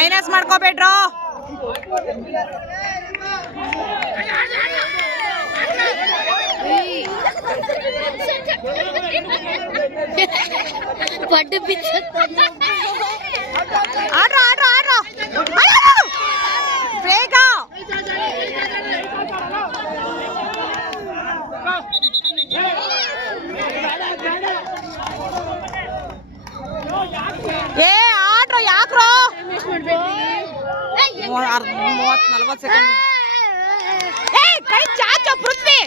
Minus ಮಾಡ್ಕೋಬೇಡ್ರೋ. ಆಡ್ರೋ ಆಡ್ರೋ ಆಡ್ರೋ ಬೇಗ. ಏ ಆಡ್ರೋ ಯಾಕ್ರೋ 30-40 second. ಏ ಕೈ ಚಾಚೋ ಪೃಥ್ವಿ.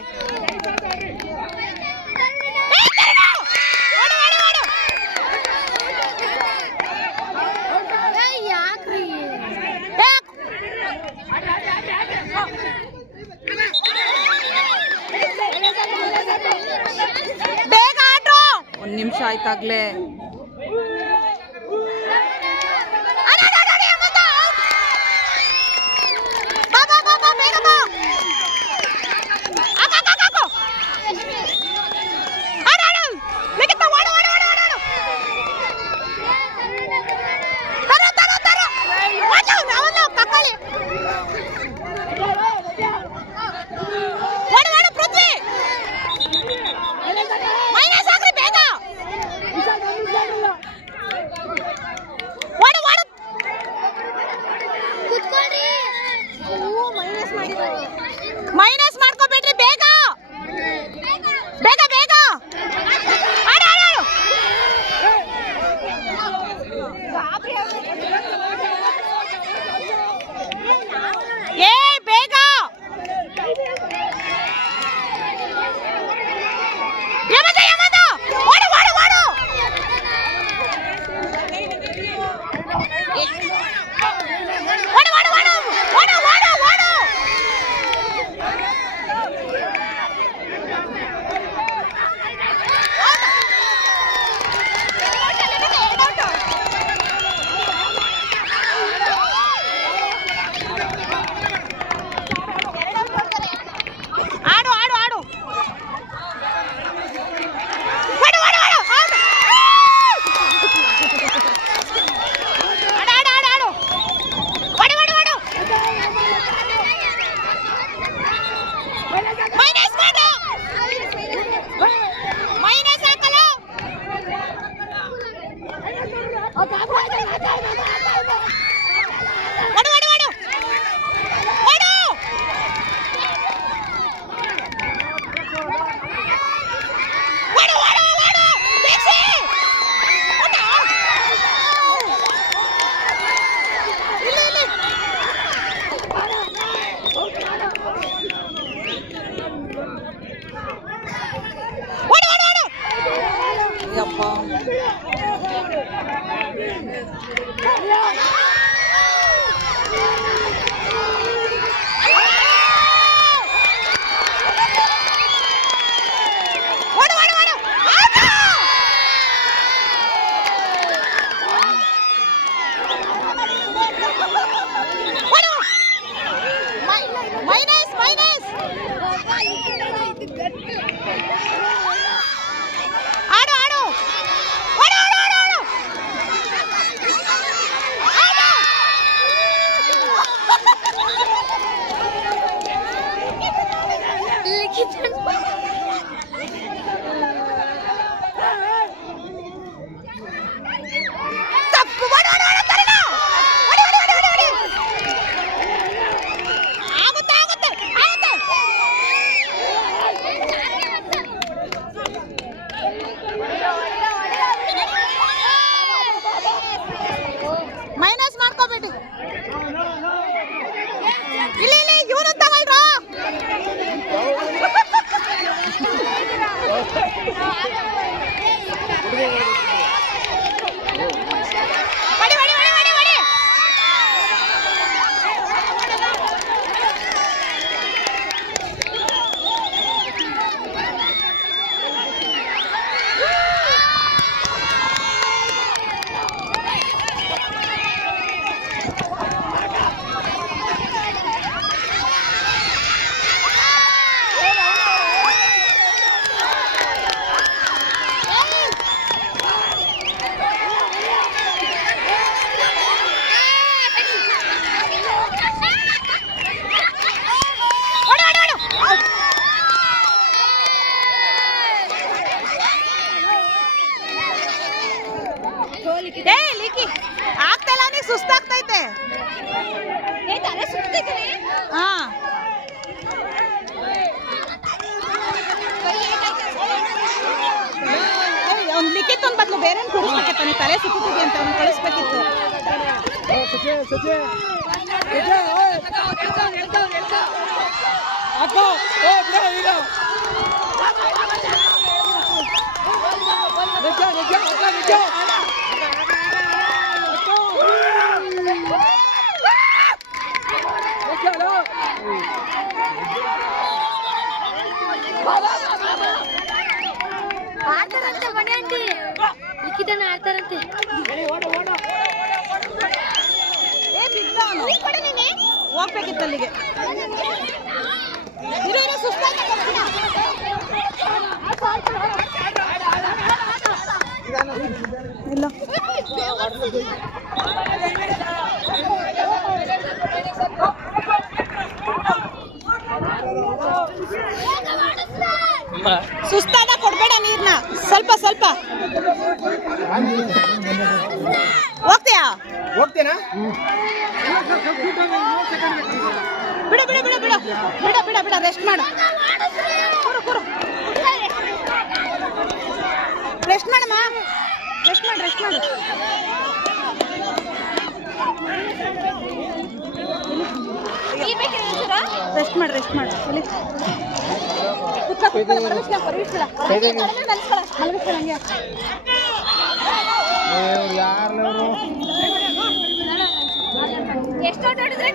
ಬೇಗ ಆಡ್ರೋ. 1 ನಿಮಿಷ ಆಯ್ತಾಗ್ಲೇ. ಮೈನಸ್ ಮಾಡ್ಕೋಬೇಡ್ರಿ ಬೇಗ ಬೇಗ ಬೇಗ. ಏ ಬೇಗ. ಮೈನಸ್ ಮಾಡ್ಕೋಬೇಡಿ. ಇಲ್ಲಿ ಇಲ್ಲಿ ಇವನು ತಗೊಳ್ರ. ಬಡಿ ಬಡಿ ಬಡಿ ಬಡಿ ಬಡಿ. ಸುಸ್ತಾಗ್ತೈತೆ. ಹಾ ಅವ್ನು ಲಿಖಿತ್ ಒಂದು ಬದಲು ಬೇರೆ ಕುಡಿಸ್ಬೇಕಿತ್ತು, ನೀನು ತಲೆ ಸುತ್ತಿದೆ ಅಂತ ಅವ್ನು ಕಳಿಸ್ಬೇಕಿತ್ತು. ಆಡ್ತಾರಂತೆ ಮನೆ ಆಂಟಿ ಲಿಖಿತನ ಆಡ್ತಾರಂತೆ. ಹೋಗ್ಬೇಕಿತ್ತು ಅಲ್ಲಿಗೆ. ಇಲ್ಲ ಸುಸ್ತಾದ ಕೊಡ್ಬೇಡ ನೀರ್ನ, ಸ್ವಲ್ಪ ಸ್ವಲ್ಪ. ಹೋಗ್ತೀಯಾ? ಹೋಗ್ತೇನಾ? ಬಿಡು ಬಿಡು ಬಿಡು ಬಿಡು ಬಿಡ ಬಿಡ ಬಿಡ ರೆಸ್ಟ್ ಮಾಡು. ರೆಸ್ಟ್ ಮಾಡಮ್ಮ, ರೆಸ್ಟ್ ಮಾಡು ರೆಸ್ಟ್ ಮಾಡು. ರೆಸ್ಟ್ ಮಾಡು ರೆಸ್ಟ್ ಮಾಡು. ಎಷ್ಟು ಆಟ ಆಡಿದ್ರೆ